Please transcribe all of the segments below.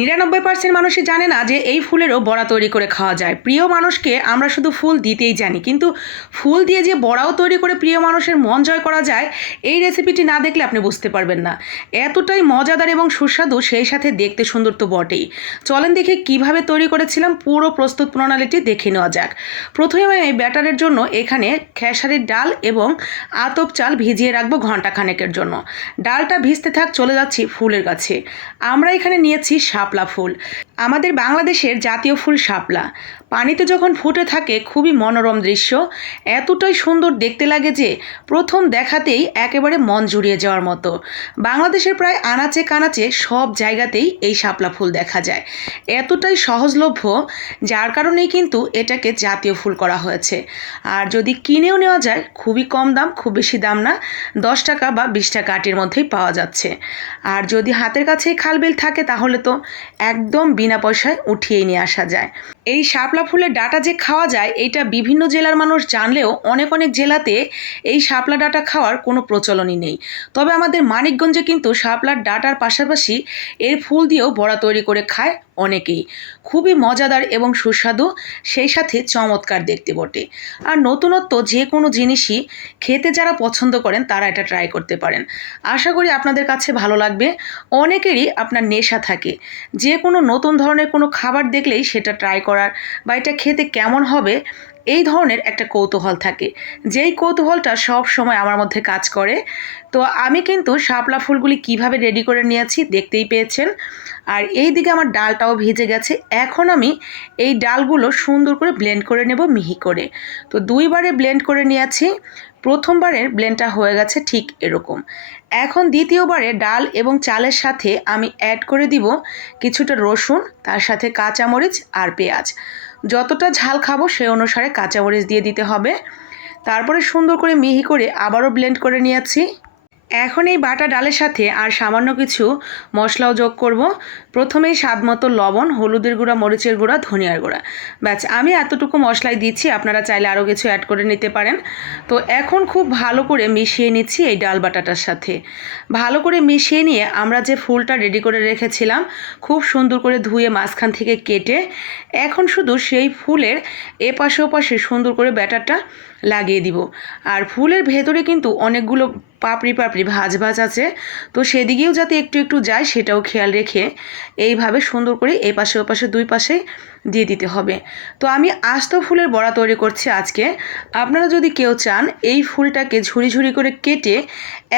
নিরানব্বই পার্সেন্ট মানুষই জানে না যে এই ফুলেরও বড়া তৈরি করে খাওয়া যায়। প্রিয় মানুষকে আমরা শুধু ফুল দিতেই জানি, কিন্তু ফুল দিয়ে যে বড়াও তৈরি করে প্রিয় মানুষের মন জয় করা যায়, এই রেসিপিটি না দেখলে আপনি বুঝতে পারবেন না। এতটাই মজাদার এবং সুস্বাদু, সেই সাথে দেখতে সুন্দর তো বটেই। চলেন দেখে কীভাবে তৈরি করেছিলাম, পুরো প্রস্তুত প্রণালীটি দেখে নেওয়া যাক। প্রথমে আমি ব্যাটারের জন্য এখানে খেসারির ডাল এবং আতপ চাল ভিজিয়ে রাখব ঘণ্টা খানেকের জন্য। ডালটা ভিজতে থাক, চলে যাচ্ছি ফুলের কাছে আমরা এখানে নিয়েছি শাপলা ফুল আমাদের বাংলাদেশের জাতীয় ফুল শাপলা। পানিতে যখন ফুটে থাকে খুবই মনোরম দৃশ্য, এতটাই সুন্দর দেখতে লাগে যে প্রথম দেখাতেই একেবারে মন জুড়িয়ে যাওয়ার মতো। বাংলাদেশের প্রায় আনাচে কানাচে সব জায়গাতেই এই শাপলা ফুল দেখা যায়। এতটাই সহজলভ্য, যার কারণেই কিন্তু এটাকে জাতীয় ফুল করা হয়েছে। আর যদি কিনেও নেওয়া যায়, খুবই কম দাম, খুব বেশি দাম না, দশ টাকা বা বিশ টাকা আটির মধ্যেই পাওয়া যাচ্ছে। আর যদি হাতের কাছেই খালবিল থাকে, তাহলে তো একদম বিনা পয়সায় উঠিয়ে নিয়ে আসা যায়। এই শাপলা ফুলের ডাটা যে খাওয়া যায়, এটা বিভিন্ন জেলার মানুষ জানলেও অনেক অনেক জেলাতে এই শাপলা ডাটা খাওয়ার কোনো প্রচলনই নেই। তবে আমাদের মানিকগঞ্জে কিন্তু শাপলার ডাটার পাশাপাশি এর ফুল দিয়েও বড়া তৈরি করে খায় অনেকেই। খুবই মজাদার এবং সুস্বাদু, সেই সাথে চমৎকার দেখতে বটে। আর নতুনত্ব যে কোনো জিনিসই খেতে যারা পছন্দ করেন, তারা এটা ট্রাই করতে পারেন। আশা করি আপনাদের কাছে ভালো লাগবে। অনেকেরই আপনার নেশা থাকে। যে কোনো নতুন ধরনের কোনো খাবার দেখলেই সেটা ট্রাই করার বা এটা খেতে কেমন হবে, এই ধরনের একটা কৌতূহল থাকে। যেই কৌতূহলটা সব সময় আমার মধ্যে কাজ করে। তো আমি কিন্তু শাপলা ফুলগুলি কীভাবে রেডি করে নিয়েছি দেখতেই পেয়েছেন। আর এই দিকে আমার ডালটাও ভিজে গেছে। এখন আমি এই ডালগুলো সুন্দর করে ব্লেন্ড করে নেব মিহি করে। তো দুইবারে ব্লেন্ড করে নিয়েছি। প্রথমবারের ব্লেন্ডটা হয়ে গেছে ঠিক এরকম। এখন দ্বিতীয়বারে ডাল এবং চালের সাথে আমি অ্যাড করে দিব কিছুটা রসুন, তার সাথে কাঁচামরিচ আর পেঁয়াজ। যতটা ঝাল খাব সে অনুসারে কাঁচামরিচ দিয়ে দিতে হবে। তারপরে সুন্দর করে মিহি করে আবারও ব্লেন্ড করে নিয়েছি। এখন এই বাটা ডালের সাথে আর সামান্য কিছু মশলাও যোগ করব। প্রথমেই স্বাদ মতো লবণ, হলুদের গুঁড়া, মরিচের গুঁড়া, ধনিয়ার গুঁড়া। ব্যাস, আমি এতটুকু মশলাই দিচ্ছি, আপনারা চাইলে আরও কিছু অ্যাড করে নিতে পারেন। তো এখন খুব ভালো করে মিশিয়ে নিচ্ছি এই ডাল বাটাটার সাথে। ভালো করে মিশিয়ে নিয়ে আমরা যে ফুলটা রেডি করে রেখেছিলাম, খুব সুন্দর করে ধুয়ে মাঝখান থেকে কেটে, এখন শুধু সেই ফুলের এপাশে ওপাশে সুন্দর করে ব্যাটারটা লাগিয়ে দিব। আর ফুলের ভেতরে কিন্তু অনেকগুলো পাপড়ি পাপড়ি ভাজ ভাজ আছে। তো সেদিকেও যাতে একটু একটু যায়, সেটাও খেয়াল রেখে এইভাবে সুন্দর করে এই পাশে ও পাশে দুই পাশে দিয়ে দিতে হবে। তো আমি আস্ত ফুলের বড়া তৈরি করছি আজকে। আপনারা যদি কেউ চান, এই ফুলটাকে ঝুড়ি ঝুড়ি করে কেটে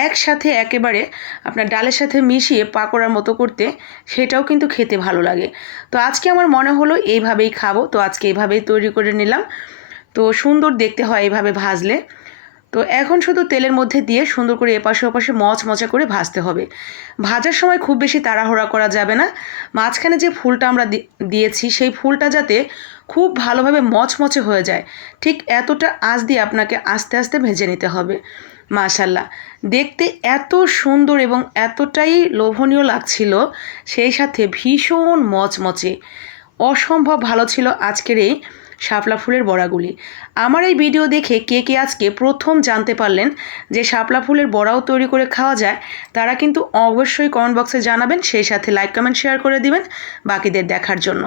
একসাথে একেবারে আপনার ডালের সাথে মিশিয়ে পাকোড়ার মতো করতে, সেটাও কিন্তু খেতে ভালো লাগে। তো আজকে আমার মনে হলো, এইভাবেই খাব। তো আজকে এইভাবেই তৈরি করে নিলাম। তো সুন্দর দেখতে হয় এভাবে ভাজলে। তো এখন শুধু তেলের মধ্যে দিয়ে সুন্দর করে এপাশে ওপাশে মচমচা করে ভাজতে হবে। ভাজার সময় খুব বেশি তাড়াহুড়া করা যাবে না। মাঝখানে যে ফুলটা আমরা দিয়েছি, সেই ফুলটা যাতে খুব ভালোভাবে মচমচে হয়ে যায়। ঠিক এতটা আঁচ দিয়ে আপনাকে আস্তে আস্তে ভেজে নিতে হবে। মাশাল্লাহ। দেখতে এত সুন্দর এবং এতটাই লোভনীয় লাগছিল, সেই সাথে ভীষণ মচমচে। অসম্ভব ভালো ছিল আজকের এই শাপলা ফুলের বড়াগুলি। আমার এই ভিডিও দেখে কে কে আজকে প্রথম জানতে পারলেন যে শাপলা ফুলের বড়াও তৈরি করে খাওয়া যায়, তারা কিন্তু অবশ্যই কমেন্ট বক্সে জানাবেন, সেই সাথে লাইক কমেন্ট শেয়ার করে দিবেন বাকিদের দেখার জন্য।